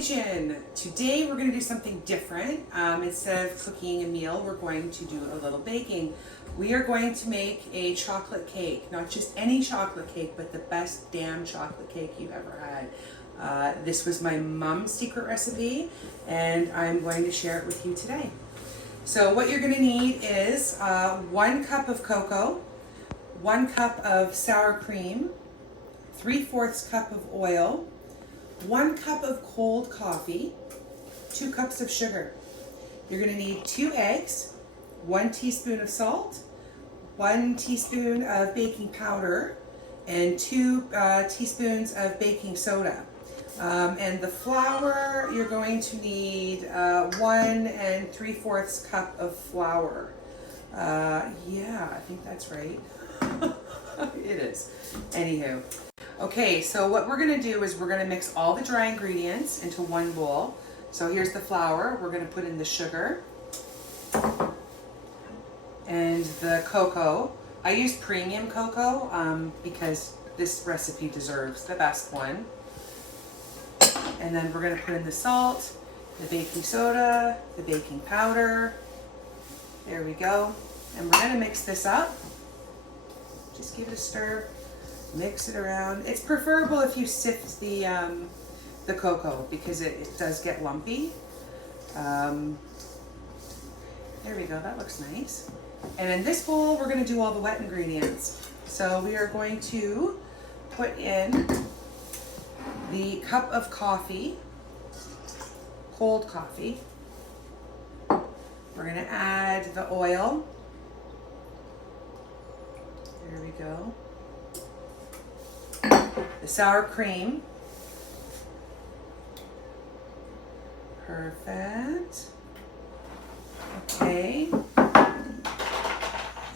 kitchen. Today we're going to do something different. Instead of cooking a meal, we're going to do a little baking. We are going to make a chocolate cake. Not just any chocolate cake, but the best damn chocolate cake you've ever had. This was my mom's secret recipe, and I'm going to share it with you today. So what you're going to need is 1 cup of cocoa, 1 cup of sour cream, 3/4 cup of oil, 1 cup of cold coffee, 2 cups of sugar. You're going to need 2 eggs, 1 teaspoon of salt, 1 teaspoon of baking powder, and 2 teaspoons of baking soda. And the flour, you're going to need 1 3/4 cup of flour. Yeah, I think that's right. It is. Anywho. Okay, so what we're going to do is we're going to mix all the dry ingredients into one bowl. So here's the flour. We're going to put in the sugar and the cocoa. I use premium cocoa because this recipe deserves the best one. And then we're going to put in the salt, the baking soda, the baking powder. There we go. And we're going to mix this up. Just give it a stir. Mix it around. It's preferable if you sift the cocoa because it does get lumpy. There we go. That looks nice. And in this bowl, we're going to do all the wet ingredients. So we are going to put in the cup of coffee, cold coffee. We're going to add the oil. There we go. The sour cream. Perfect. Okay.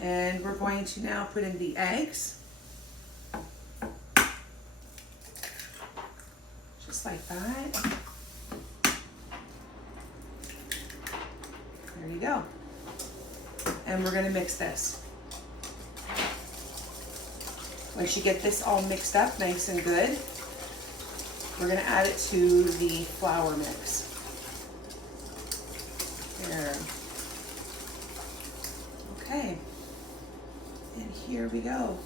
And we're going to now put in the eggs. Just like that. There you go. And we're going to mix this. Once you get this all mixed up nice and good, we're going to add it to the flour mix. There. Okay. And here we go.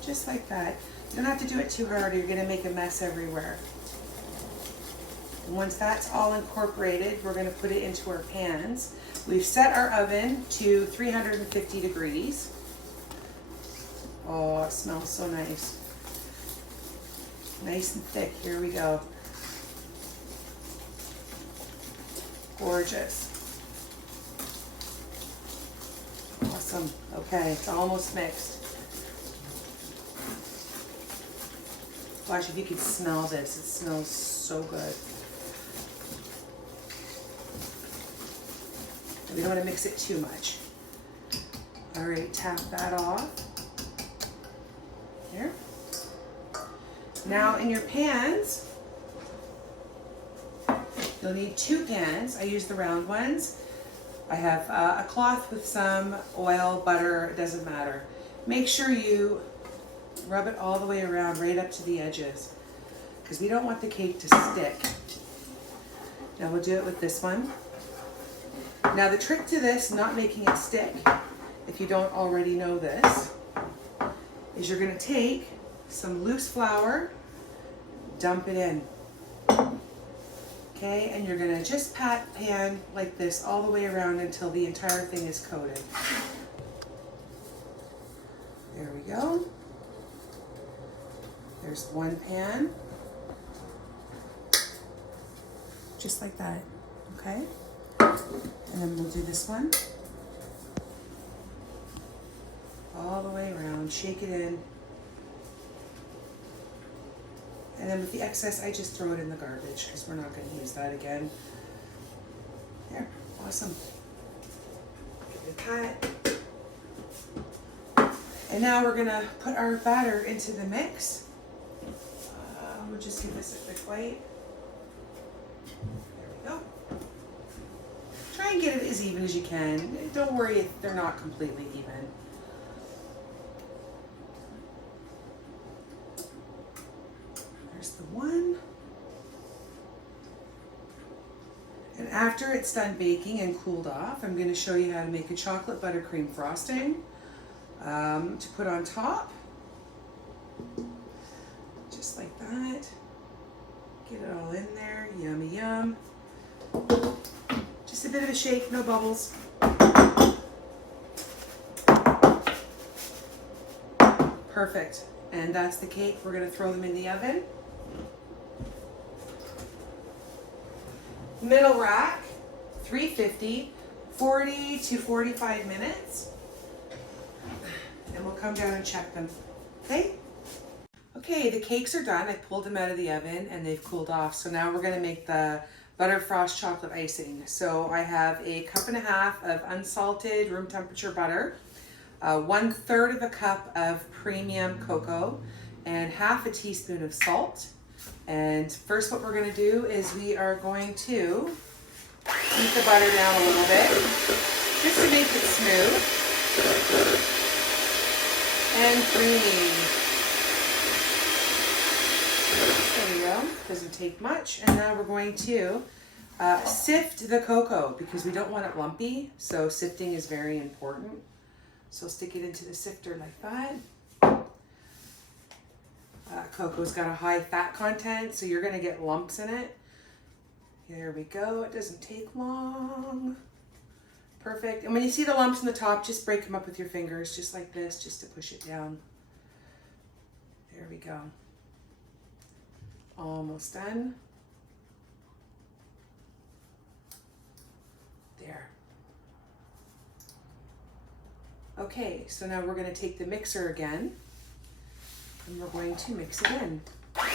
Just like that. You don't have to do it too hard or you're going to make a mess everywhere. Once that's all incorporated, we're going to put it into our pans. We've set our oven to 350 degrees. Oh, it smells so nice. Nice and thick. Here we go. Gorgeous. Awesome. Okay, it's almost mixed. Gosh, if you could smell this, it smells so good. We don't want to mix it too much. All right, tap that off. There. Now in your pans, you'll need 2 pans. I use the round ones. I have a cloth with some oil, butter, it doesn't matter. Make sure you rub it all the way around right up to the edges because we don't want the cake to stick. Now we'll do it with this one. Now the trick to this, not making it stick, if you don't already know this, is you're going to take some loose flour, dump it in. Okay, and you're going to just pat the pan like this all the way around until the entire thing is coated. There we go. There's one pan. Just like that, okay? And then we'll do this one. All the way around, shake it in. And then with the excess, I just throw it in the garbage because we're not going to use that again. There, awesome. Give it a pat. And now we're going to put our batter into the mix. We'll just give this a quick bite. There we go. Try try and get it as even as you can. Don't worry if they're not completely even. There's the one. And after it's done baking and cooled off, I'm going to show you how to make a chocolate buttercream frosting to put on top. Just like that. Get it all in there. Yummy yum. Just a bit of a shake, no bubbles. Perfect. And that's the cake. We're going to throw them in the oven. Middle rack, 350, 40 to 45 minutes. And we'll come down and check them. Okay? Okay, the cakes are done. I pulled them out of the oven and they've cooled off. So now we're going to make the Butterfrost chocolate icing. So I have a cup and a half of unsalted room temperature butter, 1/3 of a cup of premium cocoa, and half a teaspoon of salt. And first what we're going to do is we are going to heat the butter down a little bit just to make it smooth and creamy. There we go. Doesn't take much. And now we're going to sift the cocoa because we don't want it lumpy. So sifting is very important. So stick it into the sifter like that. Cocoa's got a high fat content, so you're going to get lumps in it. There we go. It doesn't take long. Perfect. And when you see the lumps in the top, just break them up with your fingers, just like this, just to push it down. There we go. Almost done. There. Okay, so now we're going to take the mixer again. And we're going to mix it in. Great.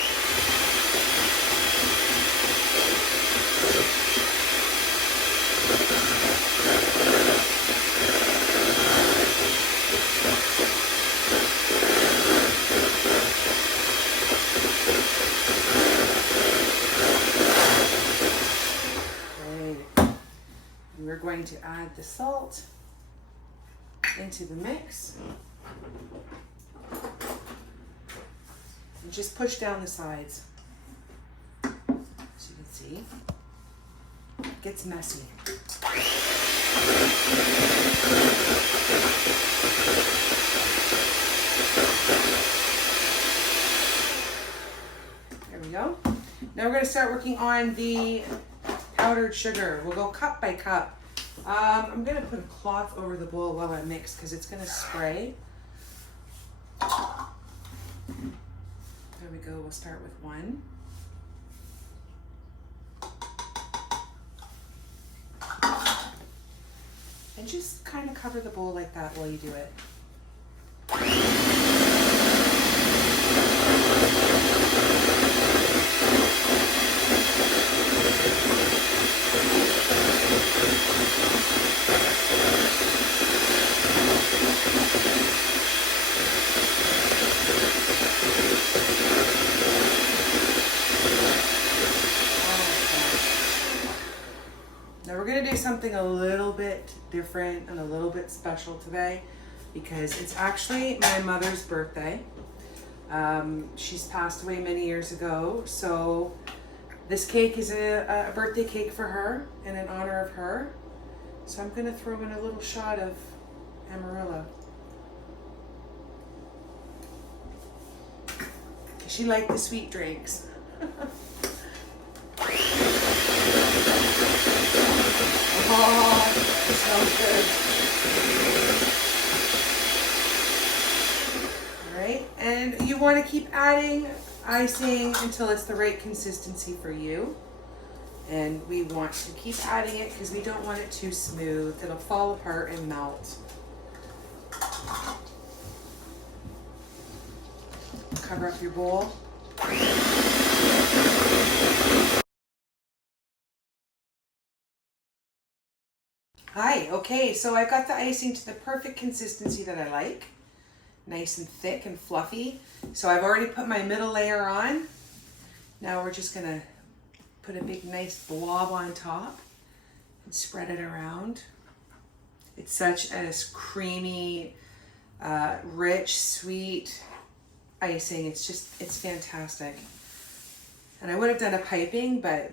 And we're going to add the salt into the mix. And just push down the sides. As you can see, it gets messy. There we go. Now we're going to start working on the powdered sugar. We'll go cup by cup. I'm going to put a cloth over the bowl while I mix because it's going to spray. There we go. We'll start with one. And just kind of cover the bowl like that while you do it. Now we're going to do something a little bit different and a little bit special today because it's actually my mother's birthday. She's passed away many years ago, so this cake is a birthday cake for her and in honor of her. So I'm going to throw in a little shot of Amarillo. She liked the sweet drinks. Oh, it smells good. All right, and you want to keep adding icing until it's the right consistency for you. And we want to keep adding it because we don't want it too smooth. It'll fall apart and melt. Cover up your bowl. Hi, okay, so I got the icing to the perfect consistency that I like. Nice and thick and fluffy. So I've already put my middle layer on. Now we're just gonna put a big nice blob on top. and spread it around. It's such a creamy, rich, sweet icing. It's fantastic. And I would have done a piping, but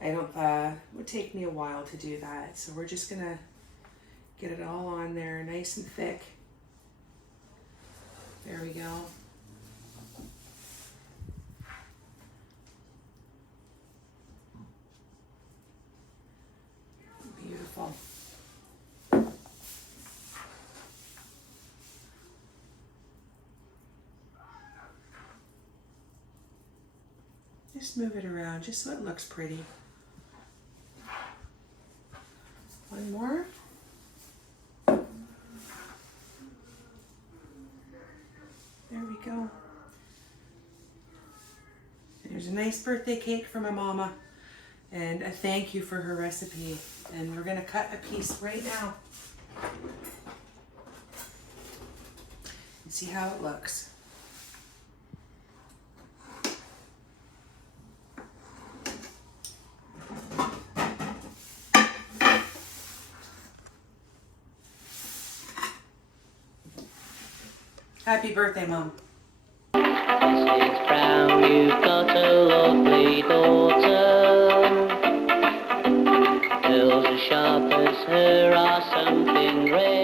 I don't, it would take me a while to do that. So we're just gonna get it all on there nice and thick. There we go. Beautiful. Just move it around just so it looks pretty. One more. There we go. There's a nice birthday cake from my mama and a thank you for her recipe. And we're gonna cut a piece right now and see how it looks. Happy birthday, Mom. Mrs. Brown, you've got a lovely daughter. Girls as sharp as her are something rare.